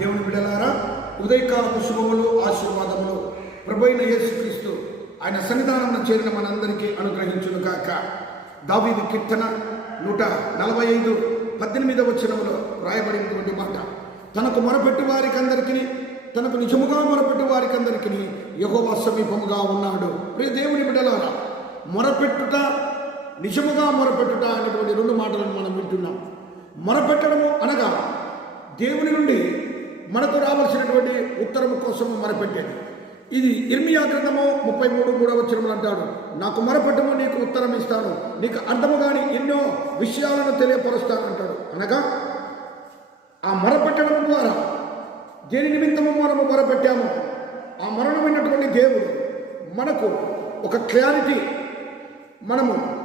దేవుని బిడలారా ఉదయకాలపు శుభములు ఆశీర్వాదములు ప్రభైన యేసుక్రీస్తు ఆయన సన్నిధానంలో చేరిన మనందరికీ అనుగ్రహించును కాక దావీదు కీర్తన నూట నలభై ఐదు పద్దెనిమిదవ వచ్చినములో రాయబడినటువంటి మాట. తనకు మొరపెట్టు వారికి అందరికీ తనకు నిజముగా మొరపెట్టు వారికి అందరికీ యహోవా సమీపముగా ఉన్నాడు. ప్రియ దేవుని బిడలారా మొరపెట్టుట నిజముగా మొరపెట్టుట అనేటువంటి రెండు మాటలను మనం వింటున్నాం. మొరపెట్టడము అనగా దేవుని నుండి మనకు రావాల్సినటువంటి ఉత్తరము కోసము మరపెట్టేది. ఇది ఇర్మియా గ్రంథము ముప్పై మూడు మూడవ వచనములు అంటాడు. నాకు మొరపెట్టము నీకు ఉత్తరం ఇస్తాను. నీకు అర్థము కాని ఎన్నో విషయాలను తెలియపరుస్తాను అంటాడు. అనగా ఆ మరపెట్టడం ద్వారా దేని నిమిత్తము మనము మొరపెట్టాము? ఆ మరణమైనటువంటి దేవుడు మనకు ఒక క్లారిటీ మనము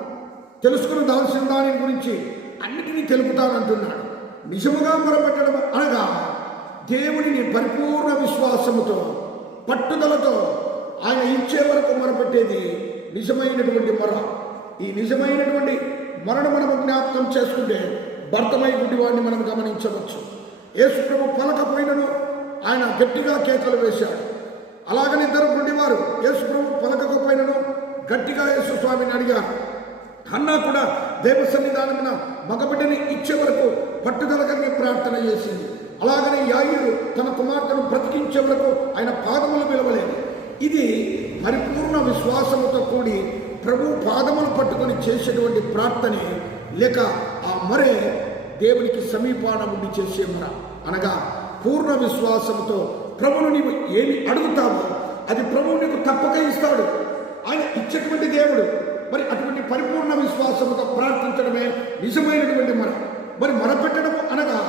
తెలుసుకుని దాల్సిన దాని గురించి అన్నిటినీ తెలుపుతానంటున్నాడు. నిజముగా మొరపెట్టడం అనగా దేవుడిని పరిపూర్ణ విశ్వాసముతో పట్టుదలతో ఆయన ఇచ్చే వరకు మొరపెట్టేది నిజమైనటువంటి మొర ఈ నిజమైనటువంటి మరణ మనం జ్ఞాపకం చేసుకుంటే భర్తమై గుడ్డివాడిని మనం గమనించవచ్చు. యేసుప్రభు పలకపోయినను ఆయన గట్టిగా కేకలు వేశాడు. అలాగని ఇద్దరు గుడ్డివారు యేసుప్రభు పలకపోయినను గట్టిగా యేసు స్వామిని అడిగారు. అన్నా కూడా దేవ సన్నిధానమున మగబిడ్డని ఇచ్చే వరకు పట్టుదల కలిగి ప్రార్థన చేసింది. అలాగనే యాయుడు తన కుమార్తెను బ్రతికించే వరకు ఆయన పాదములు పిలవలేదు. ఇది పరిపూర్ణ విశ్వాసముతో కూడి ప్రభు పాదములు పట్టుకొని చేసేటువంటి ప్రార్థనే లేక ఆ మరే దేవునికి సమీపాన ఉండి చేసే మర. అనగా పూర్ణ విశ్వాసంతో ప్రభును నీవు ఏమి అడుగుతావో అది ప్రభువు నీకు తప్పక ఇస్తాడు. ఆయన ఇచ్చేటువంటి దేవుడు. మరి అటువంటి పరిపూర్ణ విశ్వాసంతో ప్రార్థించడమే నిజమైనటువంటి మర. మరి మొరపెట్టడము అనగా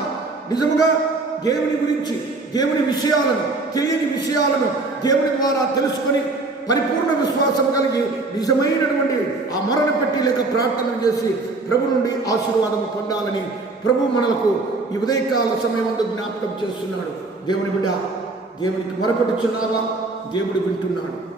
నిజముగా దేవుని గురించి దేవుని విషయాలను తెలియని విషయాలను దేవుని ద్వారా తెలుసుకొని పరిపూర్ణ విశ్వాసం కలిగి నిజమైనటువంటి ఆ మరణ పెట్టి లేక ప్రార్థన చేసి ప్రభు నుండి ఆశీర్వాదం పొందాలని ప్రభు మనలకు ఈ ఉదయకాల సమయం జ్ఞాపకం చేస్తున్నాడు. దేవుని బిడ్డ దేవునికి మొరపెట్టుచున్నావా? దేవుడు వింటున్నాడు.